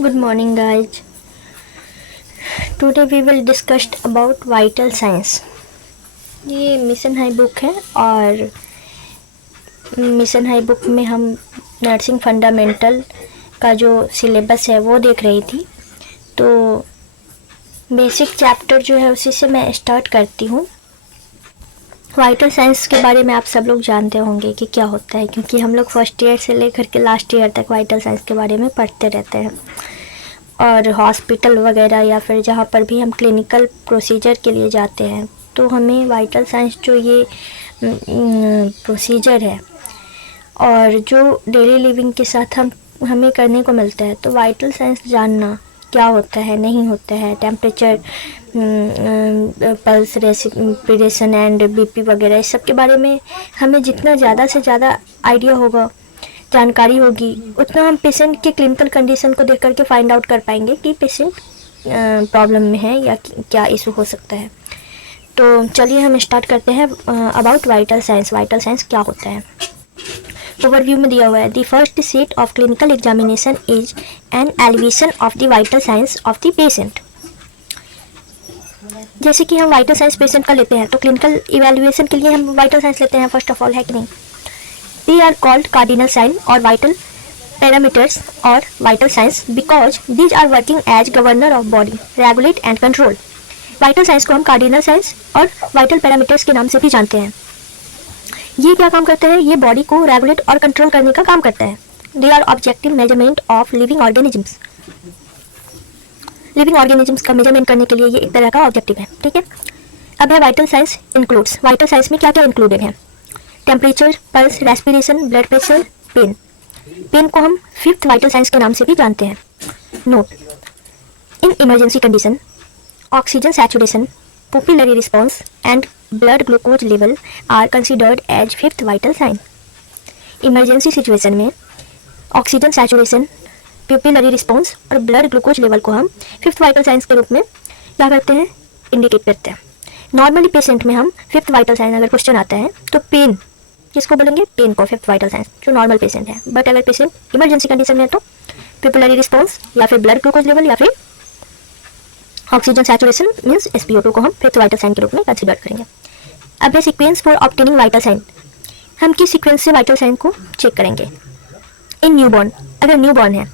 Good morning, guys. Today we will discuss about vital signs. ये mission high book है और mission high book में हम nursing fundamental का जो सिलेबस है वो देख रही थी। तो बेसिक चैप्टर जो है उसी से मैं स्टार्ट करती हूँ। वाइटल साइंस के बारे में आप सब लोग जानते होंगे कि क्या होता है, क्योंकि हम लोग फर्स्ट ईयर से लेकर के लास्ट ईयर तक वाइटल साइंस के बारे में पढ़ते रहते हैं। और हॉस्पिटल वगैरह या फिर जहाँ पर भी हम क्लिनिकल प्रोसीजर के लिए जाते हैं तो हमें वाइटल साइंस जो ये प्रोसीजर है और जो डेली लिविंग के साथ हमें करने को मिलता है, तो वाइटल साइंस जानना क्या होता है, नहीं होता है, temperature, pulse respiration and BP वगैरह इस सब के बारे में हमें जितना ज़्यादा से ज़्यादा आइडिया होगा, जानकारी होगी, उतना हम पेशेंट के क्लिनिकल कंडीशन को देख करके फाइंड आउट कर पाएंगे कि पेशेंट प्रॉब्लम में है या क्या इशू हो सकता है। तो चलिए हम स्टार्ट करते हैं about vital science. Vital science क्या होता है, ओवरव्यू में दिया हुआ है। The first set of clinical examination is an elevation of the vital science of the patient. जैसे कि हम वाइटल साइंस पेशेंट का लेते हैं तो क्लिनिकल इवेल्युएशन के लिए हम वाइटल साइंस लेते हैं फर्स्ट ऑफ ऑल, है कि नहीं। They are called cardinal sign or vital parameters or vital signs because these are working as governor of body, regulate and control. Vital signs को हम cardinal signs और vital parameters के नाम से भी जानते हैं। ये क्या काम करते हैं? ये बॉडी को रेगुलेट और कंट्रोल करने का काम करता है। They are objective measurement of living organisms. Living organisms का मेजरमेंट करने के लिए ये एक तरह का ऑब्जेक्टिव है, ठीक है। अब है vital signs includes. Vital signs में क्या क्या इंक्लूडेड है? Temperature, pulse, respiration, blood pressure, pain. Pain को हम फिफ्थ वाइटल साइंस के नाम से भी जानते हैं। Note, in emergency condition oxygen saturation, pupillary response and blood glucose level are considered as fifth vital sign. Emergency situation में ऑक्सीजन सैचुरेशन, पुपिलरी रिस्पॉन्स और ब्लड ग्लूकोज लेवल को हम फिफ्थ वाइटल साइंस के रूप में क्या करते हैं, इंडिकेट करते हैं। नॉर्मली पेशेंट में हम फिफ्थ वाइटल साइन अगर क्वेश्चन आता है तो पेन किसको बोलेंगे, पेन को फिफ्थ वाइटल साइन जो नॉर्मल पेशेंट है। बट अगर पेशेंट इमरजेंसी कंडीशन में है तो पुपिलरी रिस्पॉन्स या फिर ब्लड ग्लूकोज लेवल या फिर ऑक्सीजन सैचुरेशन मींस SpO2 को हम फिफ्थ वाइटल साइन के रूप में कंसीडर करेंगे। अब है sequence for obtaining vital sign. हम किस सीक्वेंस से वाइटल साइन को चेक करेंगे। इन न्यूबॉर्न, अगर न्यूबॉर्न है,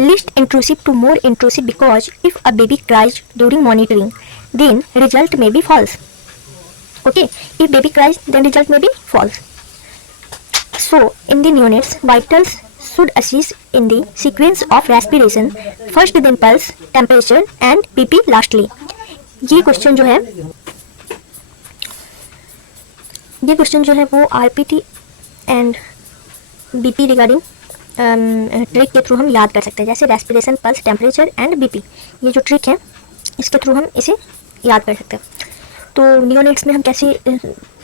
least intrusive to more intrusive because if a baby cries during monitoring then result may be false. Okay, if baby cries then result may be false. So in the neonates vitals should assist in the sequence of respiration first, then pulse, temperature and BP lastly. ये question जो है वो RPT and BP regarding trick के through हम याद कर सकते हैं, जैसे respiration, pulse, temperature and BP। ये जो ट्रिक है इसके थ्रू हम इसे याद कर सकते हैं। तो नियोनेट्स में हम कैसे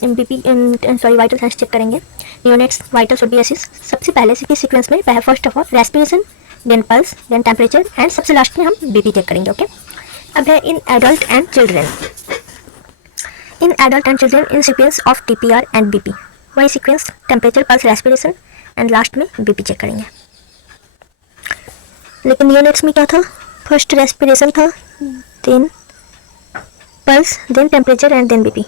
वाइटल साइंस चेक करेंगे। Neonates vital should be assessed सबसे पहले से सीक्वेंस में first of all respiration, then pulse, then temperature and सबसे लास्ट में हम बीपी चेक करेंगे। ओके, अब है in adult and children. In adult and children in sequence of TPR and BP, वही sequence temperature, pulse, respiration and last में BP check करेंगे। लेकिन नियोनेट्स में क्या था, फर्स्ट रेस्पिरेशन था, then pulse, then temperature and then BP.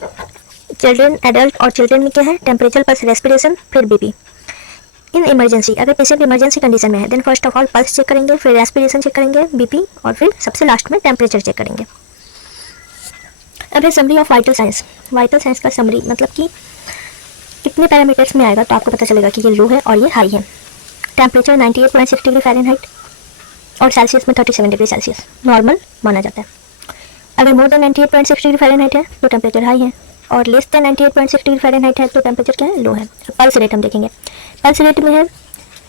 Children, adult और children में क्या है, टेम्परेचर, पल्स, रेस्पिरेशन फिर बीपी। इन इमरजेंसी, अगर पेशेंट इमरजेंसी कंडीशन में है then first of all pulse check करेंगे, फिर रेस्पिरेशन चेक करेंगे, बीपी और फिर सबसे लास्ट में टेम्परेचर चेक करेंगे। अब है summary of vital science. Vital science का समरी मतलब कि कितने पैरामीटर्स में आएगा तो आपको पता चलेगा कि ये लो है और ये हाई है। टेम्परेचर 98.6 डिग्री फ़ारेनहाइट और सेल्सियस में 37 डिग्री सेल्सियस नॉर्मल माना जाता है। अगर मोर देन 98.6 डिग्री फ़ारेनहाइट है तो टेम्परेचर हाई है और लेस देन 98.6 डिग्री फ़ारेनहाइट है तो टेम्परेचर क्या है, लो है। पल्स रेट हम देखेंगे, पल्स रेट में है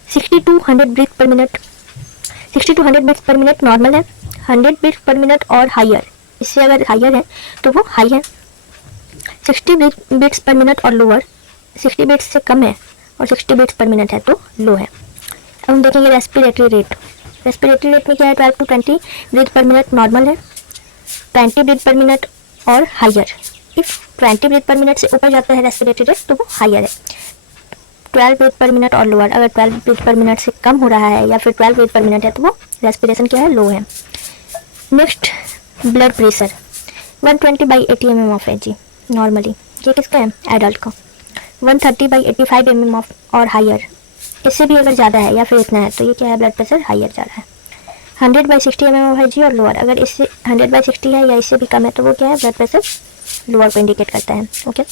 60 to 100 breath per minute. 60 to 100 breath per minute normal है, 100 ब्रीथ पर मिनट और हाइयर, इससे अगर हाइयर है तो वो हाई है। 60 ब्रीथ्स पर मिनट और लोअर, 60 ब्रीथ्स से कम है और 60 ब्रीथ्स पर मिनट है तो लो है। अब हम देखेंगे रेस्पिरेटरी रेट। रेस्पिरेटरी रेट में क्या है, 12 to 20 breath per minute normal है, 20 ब्रीथ पर मिनट और higher. If 20 breath per minute से ऊपर जाता है रेस्पिरेटरी रेट तो वो हाइयर है। 12 ब्रीथ पर मिनट और लोअर, अगर 12 ब्रीथ पर मिनट से कम हो रहा है या फिर 12 ब्रीथ पर मिनट है तो वो रेस्पिरेशन क्या है, लो है। Next blood pressure 120/80 mm of है जी नॉर्मली, ये किसका है, एडल्ट का। 130/85 mm ऑफ और हायर, इससे भी अगर ज़्यादा है या फिर इतना है तो ये क्या है, ब्लड प्रेशर हायर जा रहा है। 100/60 mm है जी और लोअर, अगर इससे 100/60 है या इससे भी कम है तो वो क्या है, ब्लड प्रेशर लोअर को इंडिकेट करता है। ओके